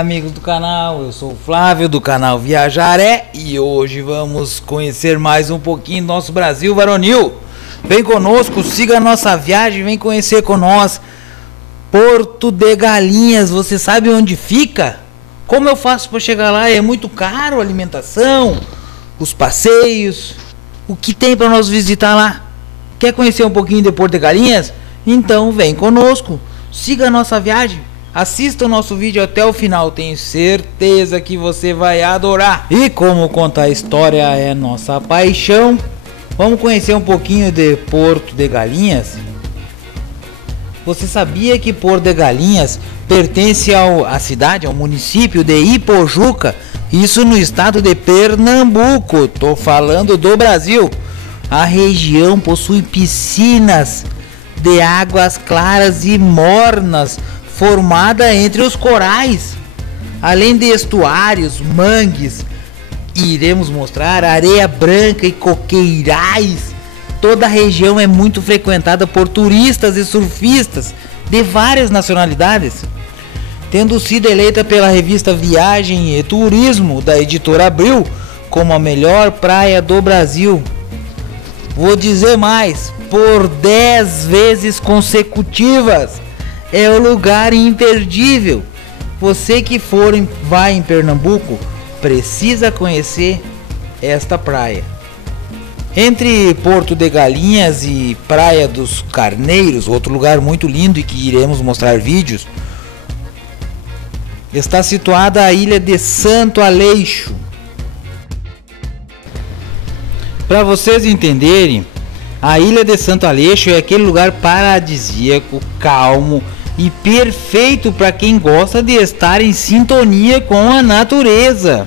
Olá, amigos do canal, eu sou o Flávio do canal Viajaré e hoje vamos conhecer mais um pouquinho do nosso Brasil varonil. Vem conosco, siga a nossa viagem, vem conhecer com nós Porto de Galinhas. Você sabe onde fica? Como eu faço para chegar lá? É muito caro a alimentação, os passeios, o que tem para nós visitar lá? Quer conhecer um pouquinho de Porto de Galinhas? Então vem conosco, siga a nossa viagem. Assista o nosso vídeo até o final, tenho certeza que você vai adorar. E como contar a história é nossa paixão, vamos conhecer um pouquinho de Porto de Galinhas. Você sabia que Porto de Galinhas pertence à cidade, ao município de Ipojuca, isso no estado de Pernambuco, tô falando do Brasil. A região possui piscinas de águas claras e mornas, formada entre os corais, além de estuários, mangues, e iremos mostrar areia branca e coqueirais. Toda a região é muito frequentada por turistas e surfistas de várias nacionalidades, tendo sido eleita pela revista Viagem e Turismo da editora Abril como a melhor praia do Brasil. Vou dizer mais, por 10 vezes consecutivas. É o lugar imperdível. Você que vai em Pernambuco precisa conhecer esta praia. Entre Porto de Galinhas e Praia dos Carneiros, outro lugar muito lindo e que iremos mostrar vídeos, está situada a ilha de Santo Aleixo. Para vocês entenderem, a ilha de Santo Aleixo é aquele lugar paradisíaco, calmo e perfeito para quem gosta de estar em sintonia com a natureza.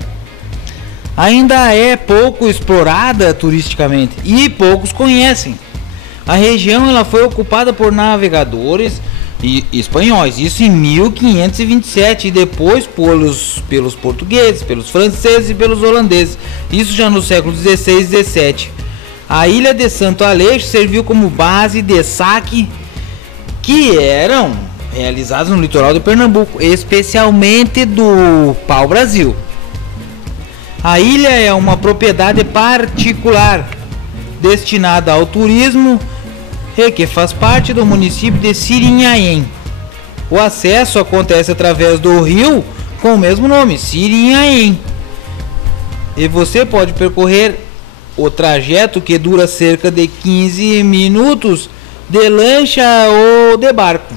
Ainda é pouco explorada turisticamente e poucos conhecem. A região ela foi ocupada por navegadores espanhóis, isso em 1527, e depois pelos portugueses, pelos franceses e pelos holandeses, isso já no século 16 e 17. A ilha de Santo Aleixo serviu como base de saque que eram realizados no litoral de Pernambuco, especialmente do pau-brasil. A ilha é uma propriedade particular destinada ao turismo e que faz parte do município de Sirinhaém. O acesso acontece através do rio com o mesmo nome, Sirinhaém, e você pode percorrer o trajeto, que dura cerca de 15 minutos, de lancha ou de barco.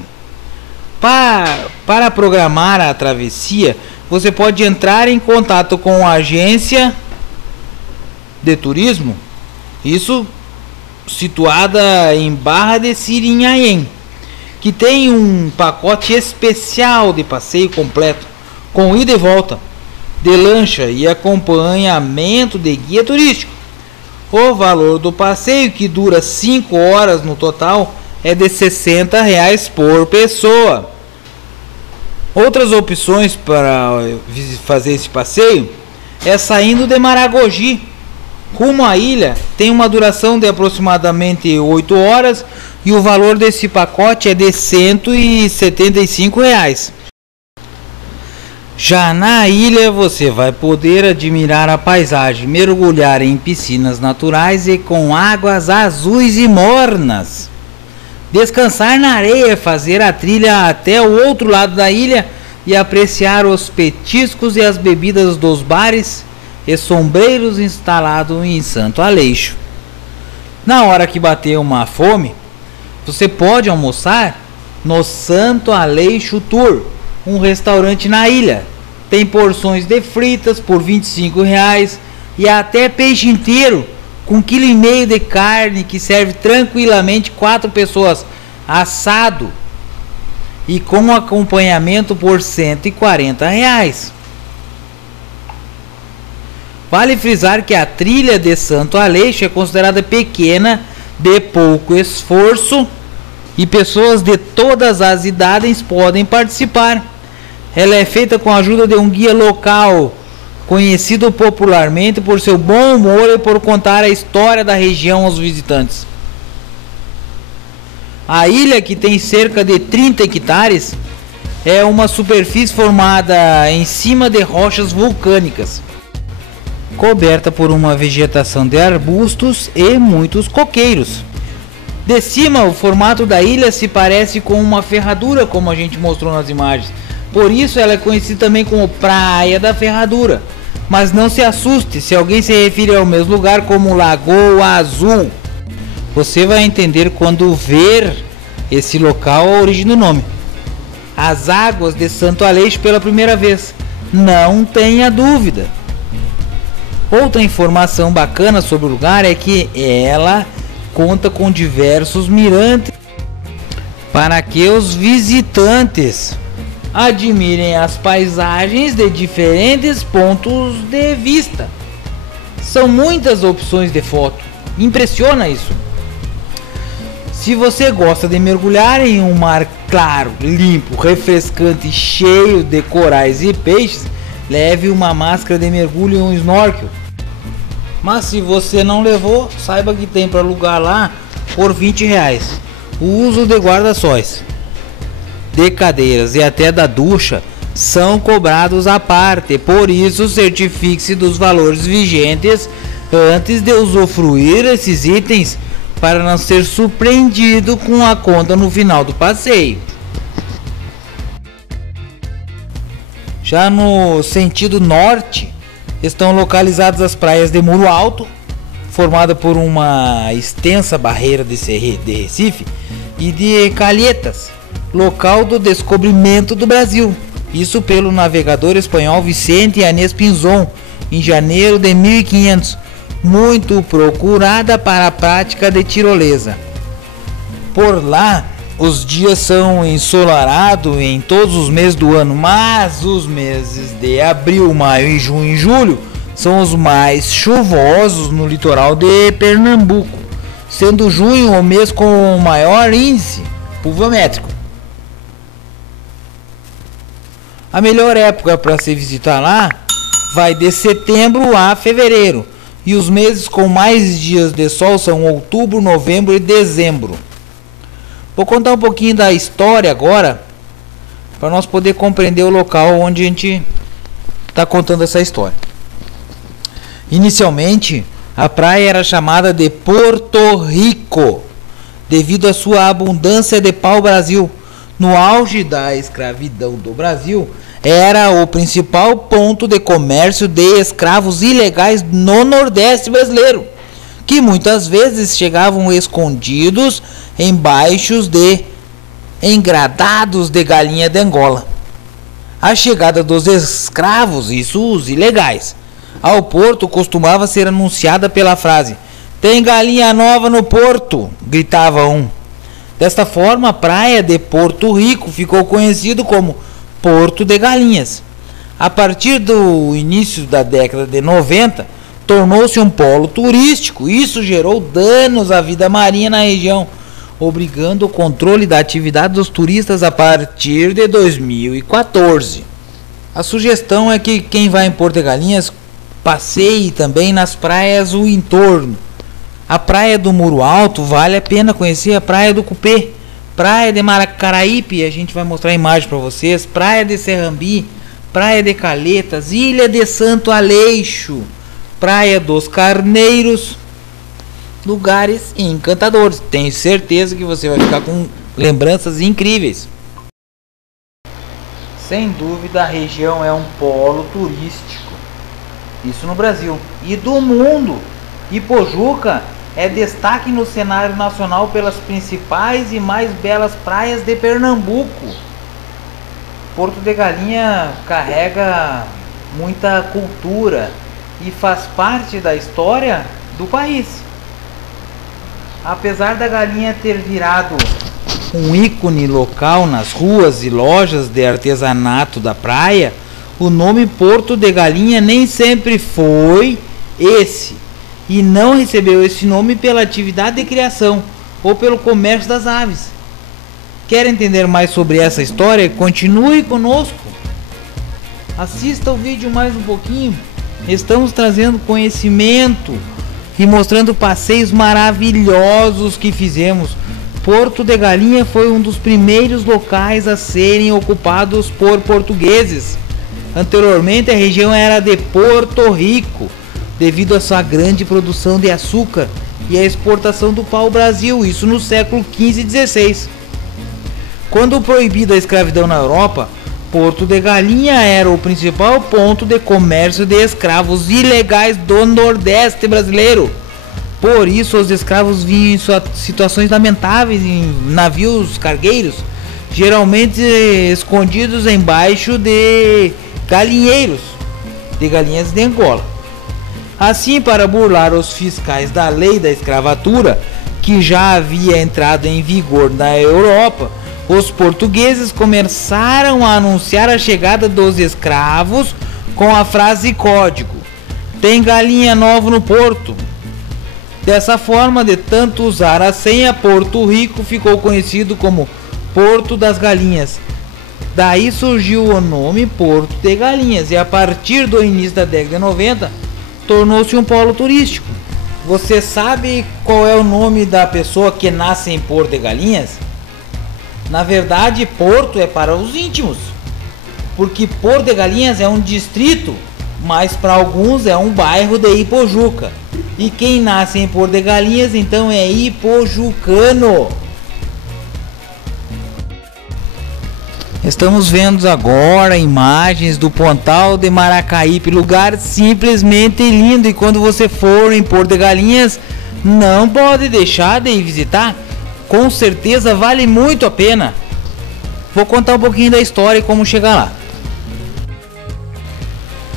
Para programar a travessia, você pode entrar em contato com a agência de turismo, isso situada em Barra de Sirinhaém, que tem um pacote especial de passeio completo, com ida e volta, de lancha e acompanhamento de guia turístico. O valor do passeio, que dura 5 horas no total, é de R$60 por pessoa. Outras opções para fazer esse passeio é saindo de Maragogi rumo à ilha, tem uma duração de aproximadamente 8 horas e o valor desse pacote é de R$175. Já na ilha você vai poder admirar a paisagem, mergulhar em piscinas naturais e com águas azuis e mornas, descansar na areia, fazer a trilha até o outro lado da ilha e apreciar os petiscos e as bebidas dos bares e sombreiros instalados em Santo Aleixo. Na hora que bater uma fome, você pode almoçar no Santo Aleixo Tour, um restaurante na ilha. Tem porções de fritas por R$25 e até peixe inteiro com 1,5 kg de carne, que serve tranquilamente 4 pessoas, assado e com acompanhamento por R$140. Vale frisar que a trilha de Santo Aleixo é considerada pequena, de pouco esforço, e pessoas de todas as idades podem participar. Ela é feita com a ajuda de um guia local, conhecido popularmente por seu bom humor e por contar a história da região aos visitantes. A ilha, que tem cerca de 30 hectares, é uma superfície formada em cima de rochas vulcânicas, coberta por uma vegetação de arbustos e muitos coqueiros. De cima, o formato da ilha se parece com uma ferradura, como a gente mostrou nas imagens. Por isso ela é conhecida também como Praia da Ferradura. Mas não se assuste se alguém se referir ao mesmo lugar como Lagoa Azul. Você vai entender quando ver esse local a origem do nome. As águas de Santo Aleixo pela primeira vez. Não tenha dúvida. Outra informação bacana sobre o lugar é que ela conta com diversos mirantes para que os visitantes admirem as paisagens de diferentes pontos de vista. São muitas opções de foto. Impressiona isso. Se você gosta de mergulhar em um mar claro, limpo, refrescante, cheio de corais e peixes, leve uma máscara de mergulho e um snorkel. Mas se você não levou, saiba que tem para alugar lá por R$20. O uso de guarda-sóis, de cadeiras e até da ducha são cobrados à parte. Por isso, certifique-se dos valores vigentes antes de usufruir esses itens para não ser surpreendido com a conta no final do passeio. Já no sentido norte, estão localizadas as praias de Muro Alto, formada por uma extensa barreira de Recife, e de Calhetas, local do descobrimento do Brasil, isso pelo navegador espanhol Vicente Yanez Pinzón, em janeiro de 1500, muito procurada para a prática de tirolesa. Por lá, os dias são ensolarados em todos os meses do ano, mas os meses de abril, maio, junho e julho são os mais chuvosos no litoral de Pernambuco, sendo junho o mês com o maior índice pluviométrico. A melhor época para se visitar lá vai de setembro a fevereiro, e os meses com mais dias de sol são outubro, novembro e dezembro. Vou contar um pouquinho da história agora, para nós poder compreender o local onde a gente está contando essa história. Inicialmente, a praia era chamada de Porto Rico, devido à sua abundância de pau-brasil. No auge da escravidão do Brasil, era o principal ponto de comércio de escravos ilegais no Nordeste brasileiro, que muitas vezes chegavam escondidos embaixo de engradados de galinha de Angola. A chegada dos escravos, isso os ilegais, ao porto costumava ser anunciada pela frase: "Tem galinha nova no porto", gritava um. Desta forma, a praia de Porto Rico ficou conhecido como Porto de Galinhas. A partir do início da década de 90, tornou-se um polo turístico. Isso gerou danos à vida marinha na região, obrigando o controle da atividade dos turistas a partir de 2014. A sugestão é que quem vai em Porto de Galinhas passeie também nas praias do entorno. A praia do Muro Alto vale a pena conhecer, a praia do Cupê, praia de Maracaraípe, a gente vai mostrar a imagem para vocês, praia de Serrambi, praia de Calhetas, ilha de Santo Aleixo, praia dos Carneiros, lugares encantadores. Tenho certeza que você vai ficar com lembranças incríveis. Sem dúvida, a região é um polo turístico, isso no Brasil e do mundo. Ipojuca é destaque no cenário nacional pelas principais e mais belas praias de Pernambuco. Porto de Galinha carrega muita cultura e faz parte da história do país. Apesar da galinha ter virado um ícone local nas ruas e lojas de artesanato da praia, o nome Porto de Galinha nem sempre foi esse, e não recebeu esse nome pela atividade de criação ou pelo comércio das aves. Quer entender mais sobre essa história? Continue conosco. Assista o vídeo mais um pouquinho. Estamos trazendo conhecimento e mostrando passeios maravilhosos que fizemos Porto de Galinha foi um dos primeiros locais a serem ocupados por portugueses. Anteriormente, a região era de Porto Rico, devido à sua grande produção de açúcar e a exportação do pau ao Brasil, isso no século XV e XVI. Quando proibida a escravidão na Europa, Porto de Galinha era o principal ponto de comércio de escravos ilegais do Nordeste brasileiro. Por isso, os escravos vinham em situações lamentáveis em navios cargueiros, geralmente escondidos embaixo de galinheiros, de galinhas de Angola. Assim, para burlar os fiscais da lei da escravatura, que já havia entrado em vigor na Europa, os portugueses começaram a anunciar a chegada dos escravos com a frase código: "Tem galinha nova no porto". Dessa forma, de tanto usar a senha, Porto Rico ficou conhecido como Porto das Galinhas. Daí surgiu o nome Porto de Galinhas e a partir do início da década de 90 tornou-se um polo turístico. Você sabe qual é o nome da pessoa que nasce em Porto de Galinhas? Na verdade, Porto é para os íntimos, porque Porto de Galinhas é um distrito, mas para alguns é um bairro de Ipojuca. E quem nasce em Porto de Galinhas então é ipojucano. Estamos vendo agora imagens do Pontal de Maracaípe, lugar simplesmente lindo, e quando você for em Porto de Galinhas, não pode deixar de ir visitar. Com certeza vale muito a pena. Vou contar um pouquinho da história e como chegar lá.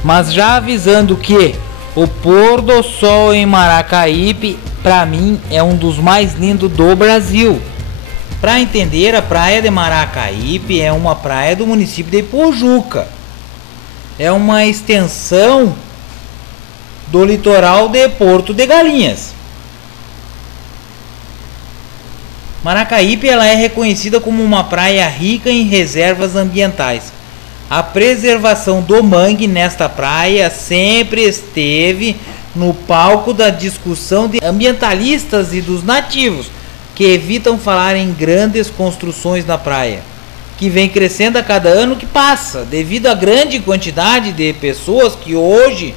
Mas já avisando que o pôr do sol em Maracaípe, para mim, é um dos mais lindos do Brasil. Para entender, a praia de Maracaípe é uma praia do município de Ipojuca. É uma extensão do litoral de Porto de Galinhas. Maracaípe ela é reconhecida como uma praia rica em reservas ambientais. A preservação do mangue nesta praia sempre esteve no palco da discussão de ambientalistas e dos nativos, que evitam falar em grandes construções na praia, que vem crescendo a cada ano que passa, devido à grande quantidade de pessoas que hoje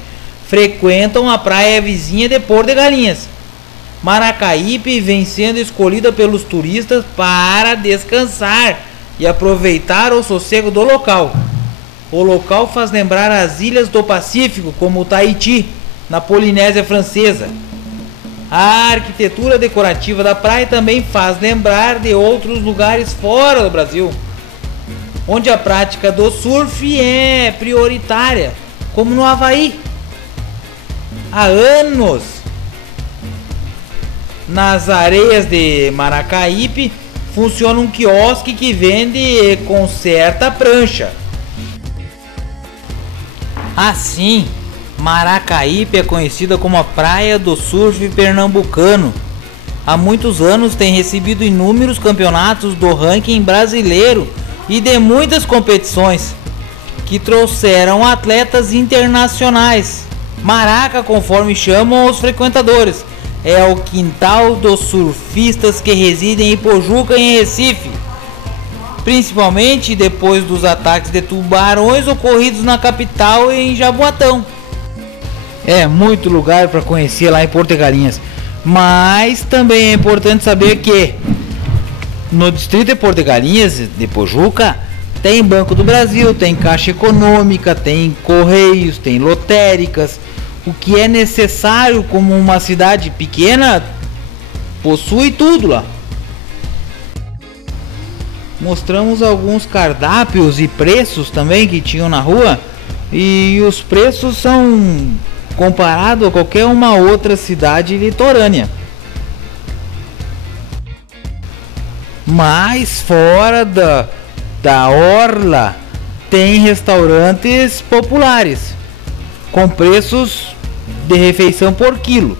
frequentam a praia vizinha de Porto de Galinhas. Maracaípe vem sendo escolhida pelos turistas para descansar e aproveitar o sossego do local. O local faz lembrar as ilhas do Pacífico, como Tahiti, na Polinésia Francesa. A arquitetura decorativa da praia também faz lembrar de outros lugares fora do Brasil, onde a prática do surf é prioritária, como no Havaí. Há anos, nas areias de Maracaípe, funciona um quiosque que vende e conserta prancha. Assim, Maracaípe é conhecida como a praia do surf pernambucano. Há muitos anos tem recebido inúmeros campeonatos do ranking brasileiro e de muitas competições que trouxeram atletas internacionais. Maraca, conforme chamam os frequentadores, é o quintal dos surfistas que residem em Ipojuca e em Recife, principalmente depois dos ataques de tubarões ocorridos na capital e em Jaboatão. É muito lugar para conhecer lá em Porto de Galinhas, mas também é importante saber que no distrito de Porto de Galinhas, de Ipojuca, tem Banco do Brasil, tem Caixa Econômica, tem Correios, tem lotéricas. O que é necessário como uma cidade pequena, possui tudo lá. Mostramos alguns cardápios e preços também que tinham na rua, e os preços são comparados a qualquer uma outra cidade litorânea. Mas fora da orla tem restaurantes populares com preços de refeição por quilo.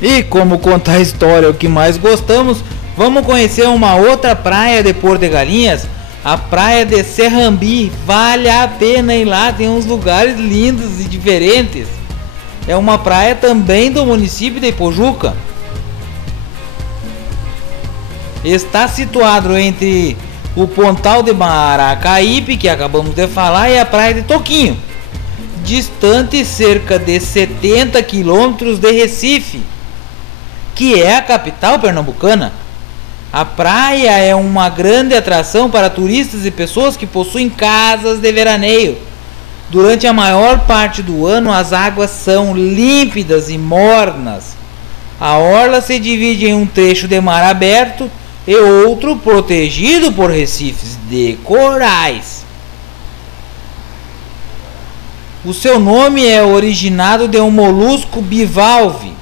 E como contar a história é o que mais gostamos, vamos conhecer uma outra praia de Porto de Galinhas, a praia de Serrambi. Vale a pena ir lá, tem uns lugares lindos e diferentes. É uma praia também do município de Ipojuca. está situado entre o Pontal de Maracaípe, que acabamos de falar, e a praia de Toquinho, distante cerca de 70 quilômetros de Recife, que é a capital pernambucana. A praia é uma grande atração para turistas e pessoas que possuem casas de veraneio. Durante a maior parte do ano, as águas são límpidas e mornas. A orla se divide em um trecho de mar aberto e outro protegido por recifes de corais. O seu nome é originado de um molusco bivalve,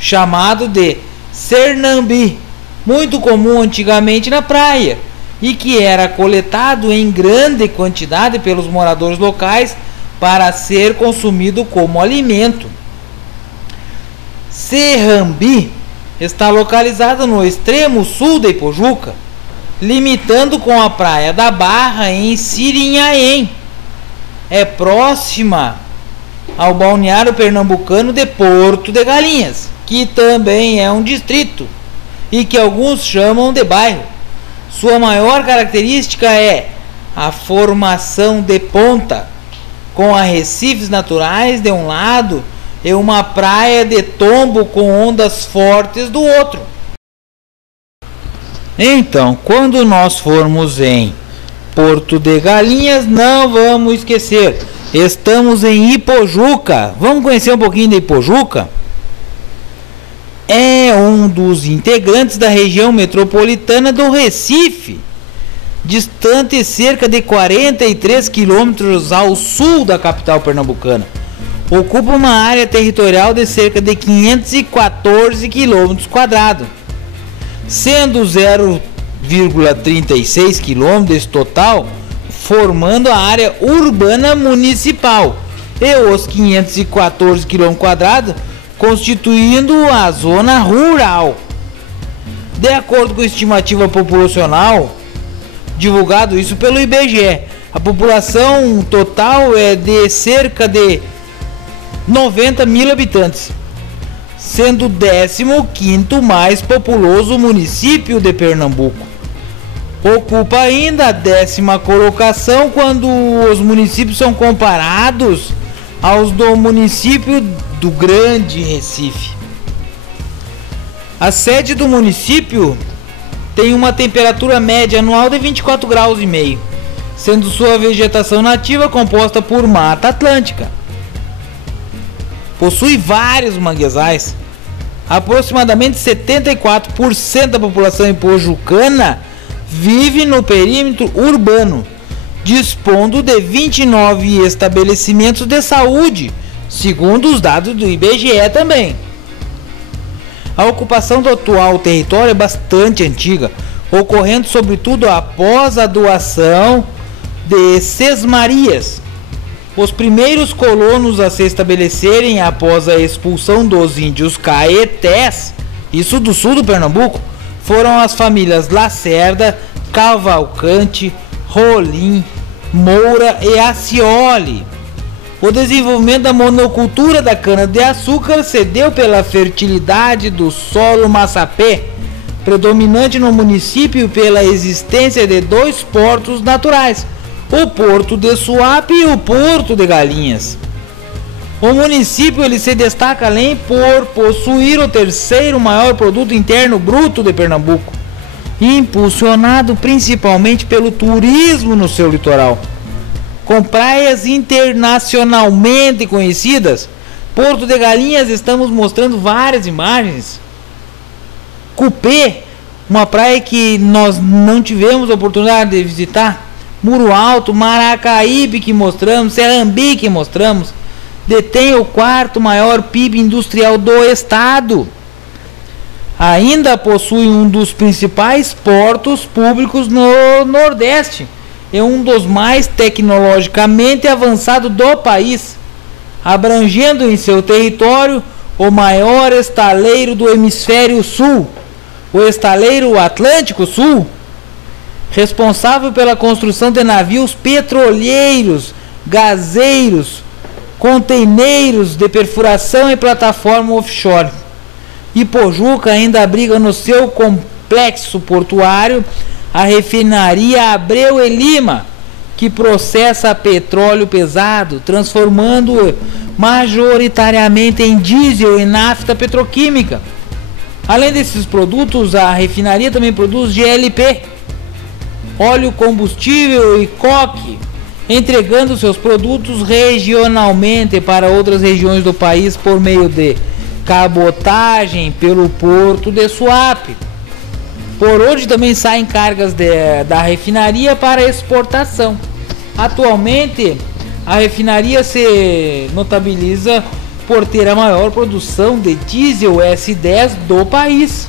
chamado de cernambi, muito comum antigamente na praia, e que era coletado em grande quantidade pelos moradores locais para ser consumido como alimento. Serrambi está localizado no extremo sul de Ipojuca, limitando com a praia da Barra em Sirinhaém. É próxima ao balneário pernambucano de Porto de Galinhas, que também é um distrito e que alguns chamam de bairro. Sua maior característica é a formação de ponta, com arrecifes naturais de um lado e uma praia de tombo com ondas fortes do outro. Então, quando nós formos em Porto de Galinhas, não vamos esquecer, estamos em Ipojuca. Vamos conhecer um pouquinho de Ipojuca? É um dos integrantes da região metropolitana do Recife, distante cerca de 43 quilômetros ao sul da capital pernambucana. Ocupa uma área territorial de cerca de 514 quilômetros quadrados, sendo 0,36 quilômetros total formando a área urbana municipal e os 514 quilômetros quadrados constituindo a zona rural. De acordo com a estimativa populacional, divulgado isso pelo IBGE, a população total é de cerca de 90 mil habitantes, sendo o 15º mais populoso município de Pernambuco. Ocupa ainda a 10ª colocação quando os municípios são comparados aos do município do Grande Recife. A sede do município tem uma temperatura média anual de 24,5 graus, sendo sua vegetação nativa composta por mata atlântica. Possui vários manguezais. Aproximadamente 74% da população ipojucana vive no perímetro urbano, dispondo de 29 estabelecimentos de saúde, segundo os dados do IBGE também. A ocupação do atual território é bastante antiga, ocorrendo sobretudo após a doação de Sesmarias. Os primeiros colonos a se estabelecerem após a expulsão dos índios caetés, isso do sul do Pernambuco, foram as famílias Lacerda, Cavalcante, Rolim, Moura e Acioli. O desenvolvimento da monocultura da cana-de-açúcar se deu pela fertilidade do solo massapê, predominante no município pela existência de 2 portos naturais, o Porto de Suape e o Porto de Galinhas. O município ele se destaca além por possuir o 3º maior produto interno bruto de Pernambuco, impulsionado principalmente pelo turismo no seu litoral. Com praias internacionalmente conhecidas, Porto de Galinhas estamos mostrando várias imagens. Cupê, uma praia que nós não tivemos a oportunidade de visitar. Muro Alto, Maracaípe que mostramos, Serrambi que mostramos. Detém o 4º maior PIB industrial do estado. Ainda possui um dos principais portos públicos no Nordeste. É um dos mais tecnologicamente avançados do país, abrangendo em seu território o maior estaleiro do hemisfério sul, o Estaleiro Atlântico Sul, responsável pela construção de navios petroleiros, gaseiros, containeiros de perfuração e plataforma offshore. Ipojuca ainda abriga no seu complexo complexo portuário, a refinaria Abreu e Lima, que processa petróleo pesado, transformando majoritariamente em diesel e nafta petroquímica. Além desses produtos, a refinaria também produz GLP, óleo combustível e coque, entregando seus produtos regionalmente para outras regiões do país por meio de cabotagem pelo porto de Suape. Por onde também saem cargas da refinaria para exportação. Atualmente, a refinaria se notabiliza por ter a maior produção de diesel S10 do país.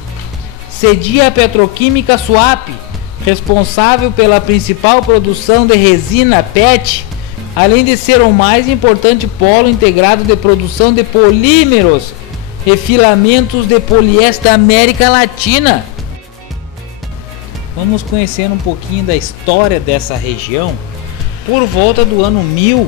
Cedia a Petroquímica Suape, responsável pela principal produção de resina PET, além de ser o mais importante polo integrado de produção de polímeros e filamentos de poliéster da América Latina. Vamos conhecer um pouquinho da história dessa região. Por volta do ano 1000,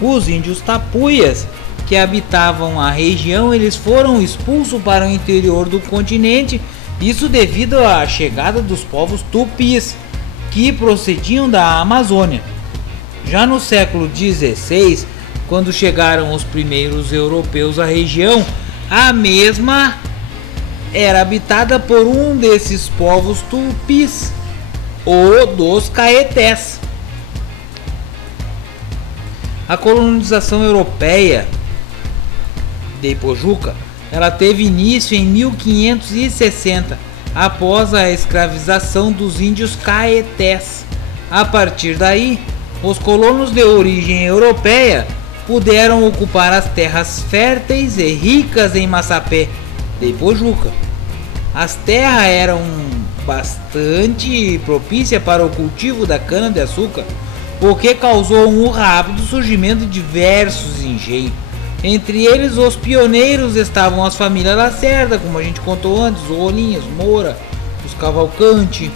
os índios tapuias que habitavam a região, eles foram expulsos para o interior do continente, isso devido à chegada dos povos tupis, que procediam da Amazônia. Já no século XVI, quando chegaram os primeiros europeus à região, a mesma era habitada por um desses povos tupis, ou dos caetés. A colonização europeia de Pojuca, ela teve início em 1560, após a escravização dos índios caetés. A partir daí, os colonos de origem europeia puderam ocupar as terras férteis e ricas em Massapé de Pojuca. As terras eram bastante propícias para o cultivo da cana-de-açúcar, o que causou um rápido surgimento de diversos engenhos. Entre eles, os pioneiros estavam as famílias Lacerda, como a gente contou antes, os Rolinhas, Moura, os Cavalcante.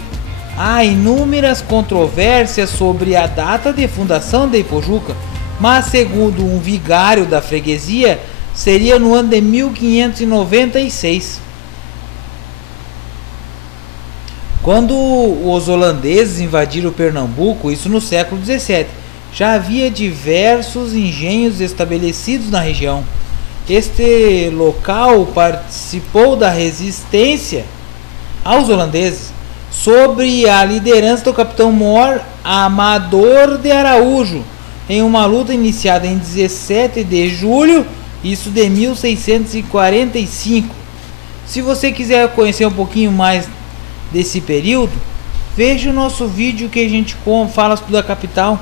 Há inúmeras controvérsias sobre a data de fundação de Ipojuca, mas segundo um vigário da freguesia, seria no ano de 1596. Quando os holandeses invadiram Pernambuco, isso no século XVII, já havia diversos engenhos estabelecidos na região. Este local participou da resistência aos holandeses, sob a liderança do capitão Mor Amador de Araújo, em uma luta iniciada em 17 de julho, isso de 1645. Se você quiser conhecer um pouquinho mais desse período, veja o nosso vídeo que a gente fala da capital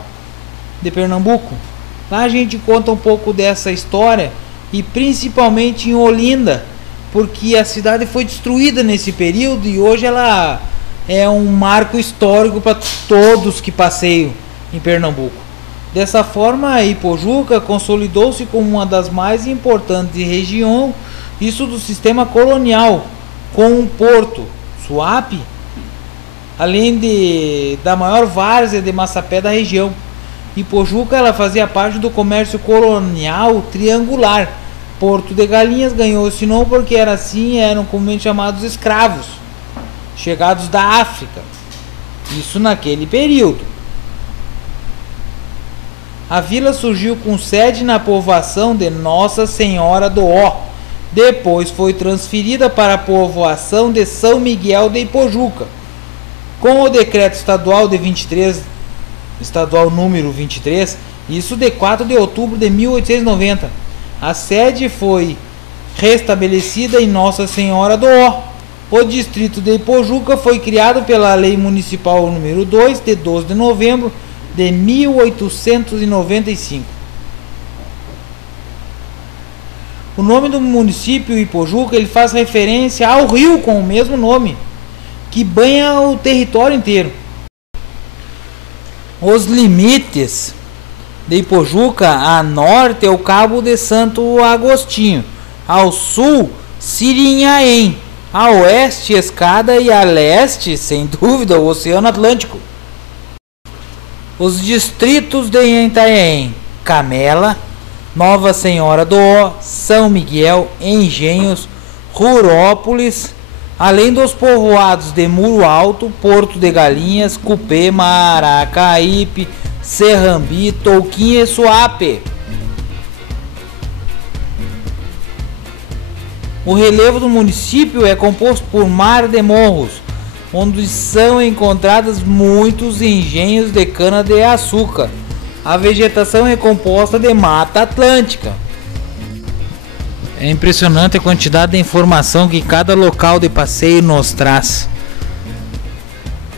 de Pernambuco. Lá a gente conta um pouco dessa história, e principalmente em Olinda, porque a cidade foi destruída nesse período e hoje ela é um marco histórico para todos que passeiam em Pernambuco. Dessa forma, Ipojuca consolidou-se como uma das mais importantes regiões, isso do sistema colonial, com um porto, Suape, além da maior várzea de Massapé da região. Ipojuca, ela fazia parte do comércio colonial triangular. Porto de Galinhas ganhou esse nome porque eram comumente chamados escravos, chegados da África, isso naquele período. A vila surgiu com sede na povoação de Nossa Senhora do Ó. Depois foi transferida para a povoação de São Miguel de Ipojuca. Com o decreto estadual número 23, isso de 4 de outubro de 1890, a sede foi restabelecida em Nossa Senhora do Ó. O distrito de Ipojuca foi criado pela Lei Municipal número 2, de 12 de novembro de 1895. O nome do município Ipojuca, ele faz referência ao rio com o mesmo nome, que banha o território inteiro. Os limites de Ipojuca: a norte é o Cabo de Santo Agostinho, ao sul Sirinhaém, a oeste Escada e a leste, sem dúvida, o Oceano Atlântico. Os distritos de Itanhaém: Camela, Nova Senhora do Ó, São Miguel, Engenhos, Rurópolis, além dos povoados de Muro Alto, Porto de Galinhas, Cupê, Maracaípe, Serrambi, Touquinha e Suape. O relevo do município é composto por mar de morros, onde são encontrados muitos engenhos de cana-de-açúcar. A vegetação é composta de mata atlântica. É impressionante a quantidade de informação que cada local de passeio nos traz.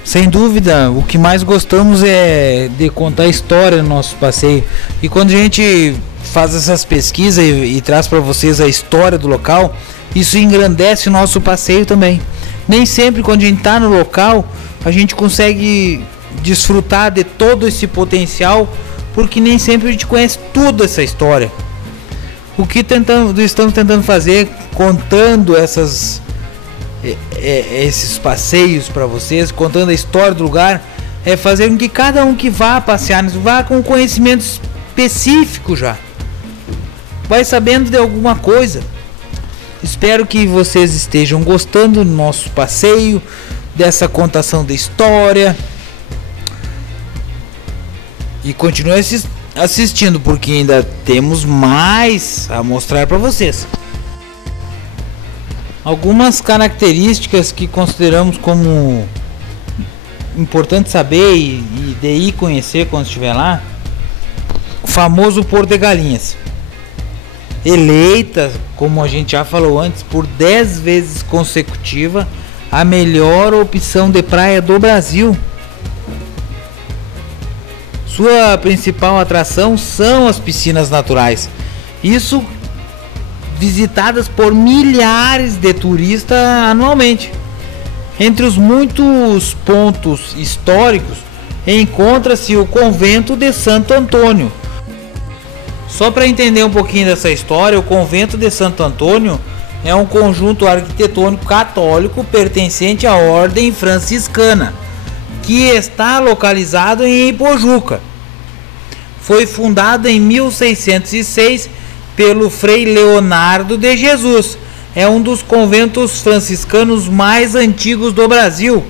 Sem dúvida, o que mais gostamos é de contar a história do nosso passeio. E quando a gente faz essas pesquisas e traz para vocês a história do local, isso engrandece o nosso passeio também. Nem sempre quando a gente está no local, a gente consegue desfrutar de todo esse potencial, porque nem sempre a gente conhece toda essa história. O que estamos tentando fazer, contando esses passeios para vocês, contando a história do lugar, é fazer com que cada um que vá passear, vá com conhecimento específico já. Vai sabendo de alguma coisa. Espero que vocês estejam gostando do nosso passeio, dessa contação da história. E continue assistindo, porque ainda temos mais a mostrar para vocês. Algumas características que consideramos como importante saber e de ir conhecer quando estiver lá. O famoso Porto de Galinhas, eleita, como a gente já falou antes, por 10 vezes consecutiva a melhor opção de praia do Brasil. Sua principal atração são as piscinas naturais, isso visitadas por milhares de turistas anualmente. Entre os muitos pontos históricos encontra-se o Convento de Santo Antônio. Só para entender um pouquinho dessa história, o Convento de Santo Antônio é um conjunto arquitetônico católico pertencente à Ordem Franciscana, que está localizado em Ipojuca. Foi fundado em 1606 pelo Frei Leonardo de Jesus. É um dos conventos franciscanos mais antigos do Brasil,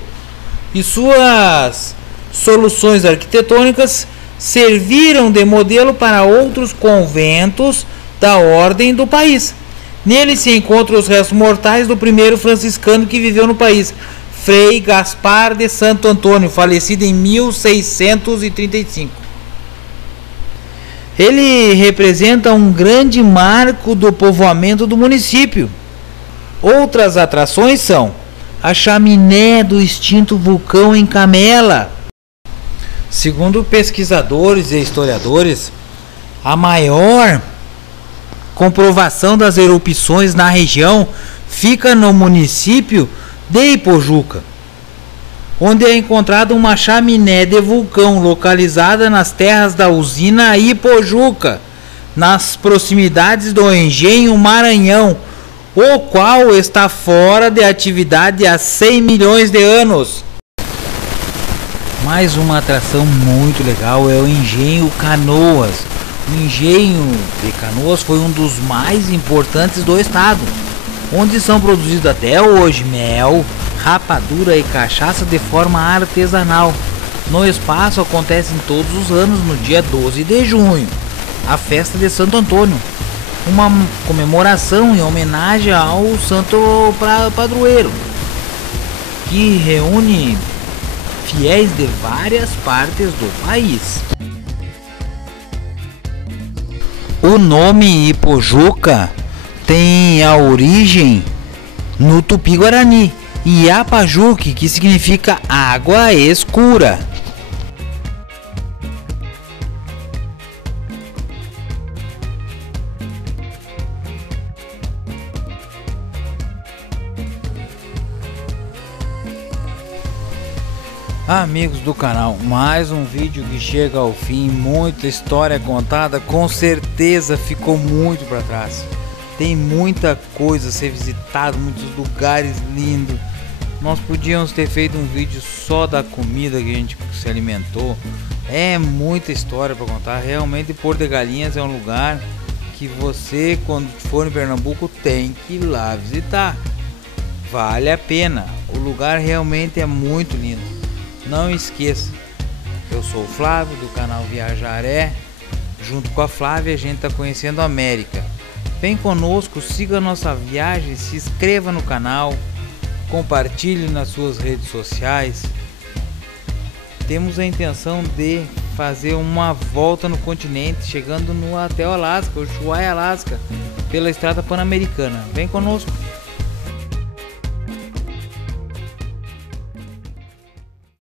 e suas soluções arquitetônicas serviram de modelo para outros conventos da ordem do país. Nele se encontram os restos mortais do primeiro franciscano que viveu no país, Frei Gaspar de Santo Antônio, falecido em 1635. Ele representa um grande marco do povoamento do município. Outras atrações são a chaminé do extinto vulcão em Camela. Segundo pesquisadores e historiadores, a maior comprovação das erupções na região fica no município de Ipojuca, onde é encontrada uma chaminé de vulcão localizada nas terras da usina Ipojuca, nas proximidades do engenho Maranhão, o qual está fora de atividade há 100 milhões de anos. Mais uma atração muito legal é o Engenho Canoas. O Engenho de Canoas foi um dos mais importantes do estado, onde são produzidos até hoje mel, rapadura e cachaça de forma artesanal. No espaço acontece todos os anos no dia 12 de junho, a festa de Santo Antônio, uma comemoração em homenagem ao santo padroeiro, que reúne fiéis de várias partes do país. O nome Ipojuca tem a origem no Tupi-Guarani, Iapajuque, que significa água escura. Amigos do canal, mais um vídeo que chega ao fim. Muita história contada, com certeza ficou muito para trás. Tem muita coisa a ser visitada, muitos lugares lindos. Nós podíamos ter feito um vídeo só da comida que a gente se alimentou. É muita história para contar. Realmente Porto de Galinhas é um lugar que você, quando for em Pernambuco, tem que ir lá visitar. Vale a pena, o lugar realmente é muito lindo. Não esqueça, eu sou o Flávio do canal Viajaré. Junto com a Flávia a gente está conhecendo a América. Vem conosco, siga a nossa viagem, se inscreva no canal, compartilhe nas suas redes sociais. Temos a intenção de fazer uma volta no continente, chegando até o Alasca, Ushuaia, Alasca, pela estrada pan-americana. Vem conosco.